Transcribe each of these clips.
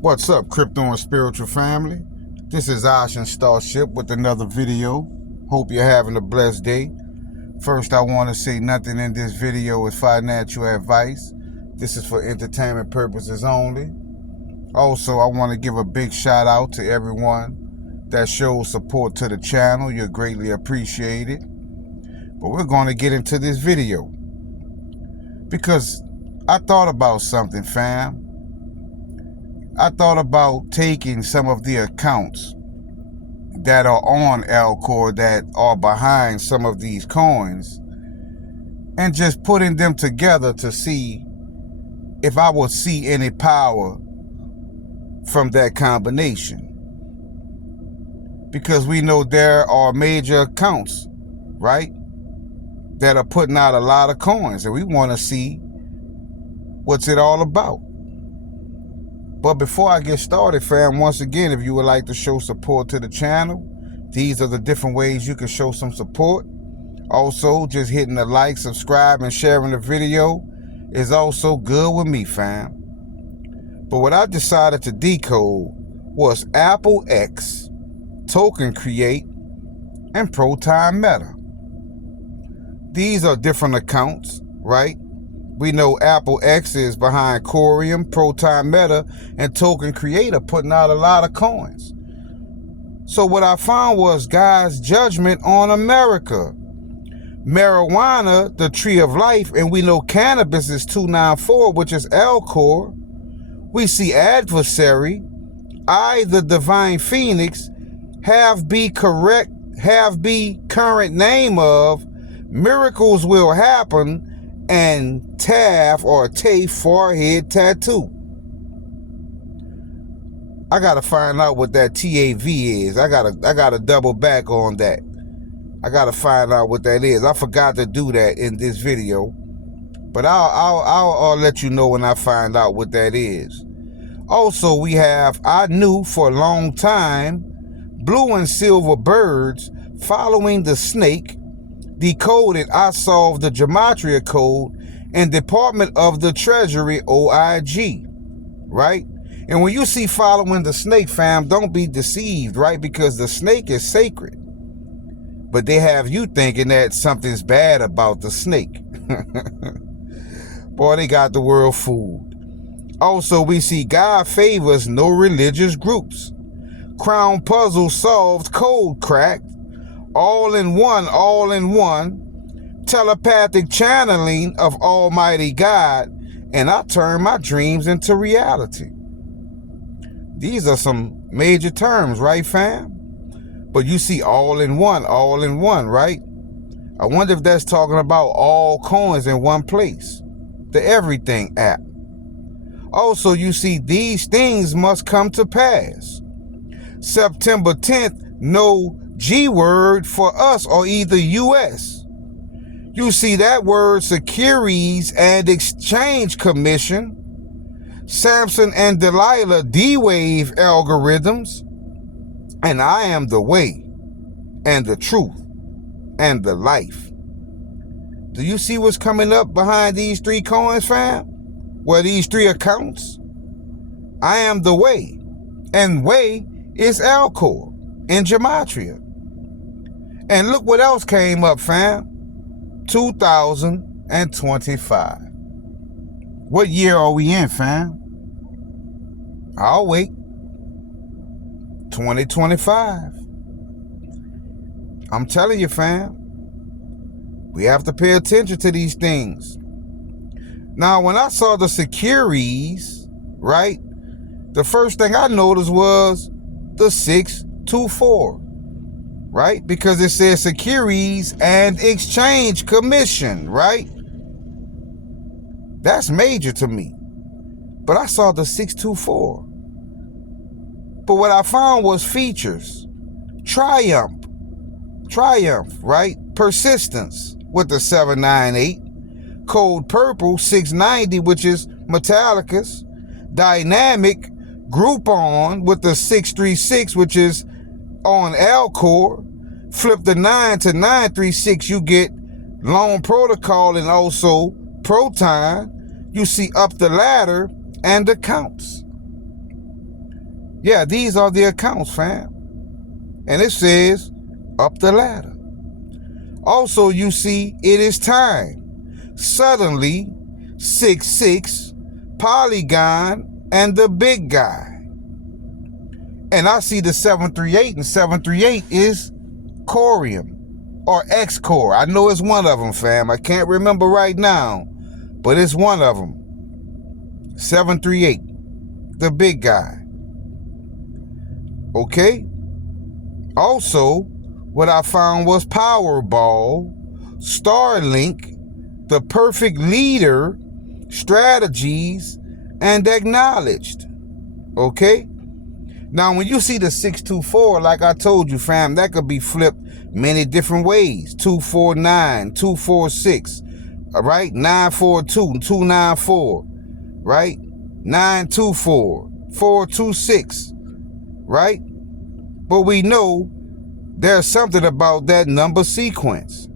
What's up, crypto and spiritual family? This is Ocean Starship with another video. Hope you're having a blessed day. First, I want to say nothing in this video is financial advice. This is for entertainment purposes only. Also, I want to give a big shout out to everyone that shows support to the channel. You're greatly appreciated. But we're going to get into this video because I thought about something, fam. I thought about taking some of the accounts that are on Alcor that are behind some of these coins and just putting them together to see if I would see any power from that combination. Because we know there are major accounts, right, that are putting out a lot of coins, and we want to see what's it all about. But before I get started, fam, once again, if you would like to show support to the channel, these are the different ways you can show some support. Also, just hitting the like, subscribe, and sharing the video is also good with me, fam. But what I decided to decode was Apple X, Token Create, and Proton Meta. These are different accounts, right? We know Apple X is behind Corium, Proton Meta, and Token Creator putting out a lot of coins. So what I found was God's judgment on America. Marijuana, the tree of life, and we know cannabis is 294, which is Alcor. We see adversary, I, the divine phoenix, have be current name of, miracles will happen, and TAF or TAF forehead tattoo. I gotta find out what that TAV is. I gotta double back on that. I gotta find out what that is. I forgot to do that in this video, but I'll let you know when I find out what that is. Also, we have I knew for a long time, blue and silver birds following the snake. Decoded, I solved the gematria code in Department of the Treasury, OIG, right? And when you see following the snake, fam, don't be deceived, right? Because the snake is sacred. But they have you thinking that something's bad about the snake. Boy, they got the world fooled. Also, we see God favors no religious groups. Crown puzzle solved, code cracked. All in one, telepathic channeling of Almighty God, and I turn my dreams into reality. These are some major terms, right, fam? But you see all in one, right? I wonder if that's talking about all coins in one place, the Everything app. Also, you see these things must come to pass. September 10th, no G word for us or either US. You see that word, Securities and Exchange Commission, Samson and Delilah D-Wave algorithms, and I am the way and the truth and the life. Do you see what's coming up behind these three coins, fam? Well, these three accounts. I am the way, and way is Alcor in gematria. And look what else came up, fam. 2025. What year are we in, fam? I'll wait. 2025. I'm telling you, fam. We have to pay attention to these things. Now, when I saw the securities, right, the first thing I noticed was the 624. Right? Because it says Securities and Exchange Commission, right? That's major to me. But I saw the 624. But what I found was features. Triumph, right? Persistence with the 798. Code Purple 690, which is Metallicus. Dynamic Groupon with the 636, which is on Alcor. Flip the 9 to 936, you get Loan Protocol and also Proton. You see up the ladder and accounts. Yeah, these are the accounts, fam. And it says up the ladder. Also, you see, it is time. Suddenly, 6-6, Polygon, and the big guy. And I see the 738, and 738 is Corium or X-Core. I know it's one of them, fam. I can't remember right now, but it's one of them. 738, the big guy. Okay? Also, what I found was Powerball, Starlink, the perfect leader, strategies, and acknowledged. Okay? Now, when you see the 624, like I told you, fam, that could be flipped many different ways. 249, 246, all right? 942, 294, right? 924, 426, right? But we know there's something about that number sequence.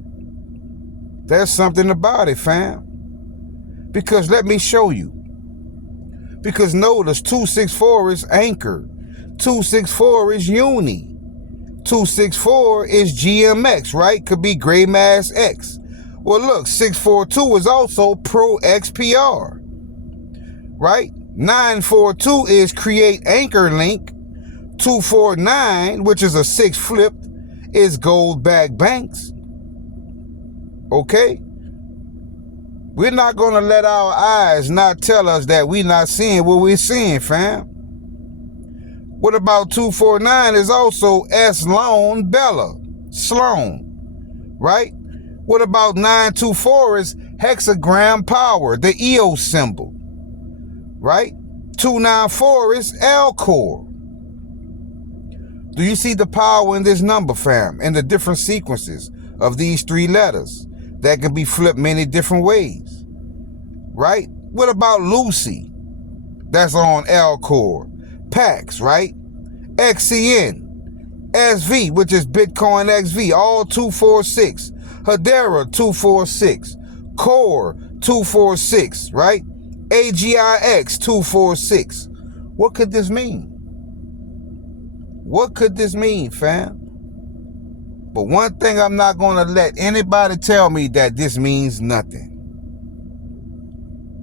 There's something about it, fam. Because let me show you. Because notice 264 is Anchor. 264 is Uni. 264 is GMX, right? Could be Gray Mass X. Well, look, 642 is also Pro XPR, right? 942 is Create Anchor Link. 249, which is a 6 flipped, is Goldback Banks. Okay? We're not going to let our eyes not tell us that we're not seeing what we're seeing, fam. What about 249 is also Sloan Bella, Sloan, right? What about 924 is Hexagram Power, the EO symbol, right? 294 is L-Core. Do you see the power in this number, fam, and the different sequences of these three letters that can be flipped many different ways, right? What about Lucy? That's on L-Core. PAX, right? XCN, SV, which is Bitcoin XV, all 246. Hedera, 246. Core, 246, right? AGIX, 246. What could this mean? What could this mean, fam? But one thing I'm not going to let anybody tell me that this means nothing.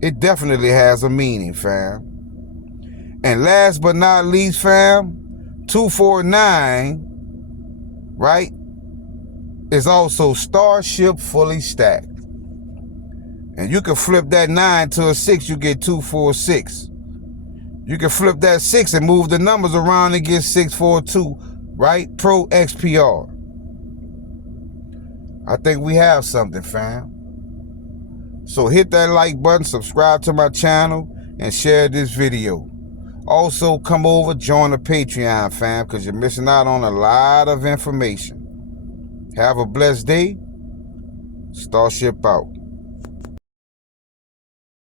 It definitely has a meaning, fam. And last but not least, fam, 249, right, is also Starship Fully Stacked. And you can flip that 9 to a 6, you get 246. You can flip that 6 and move the numbers around and get 642, right? Pro XPR. I think we have something, fam. So hit that like button, subscribe to my channel, and share this video. Also, come over, join the Patreon, fam, because you're missing out on a lot of information. Have a blessed day. Starship out.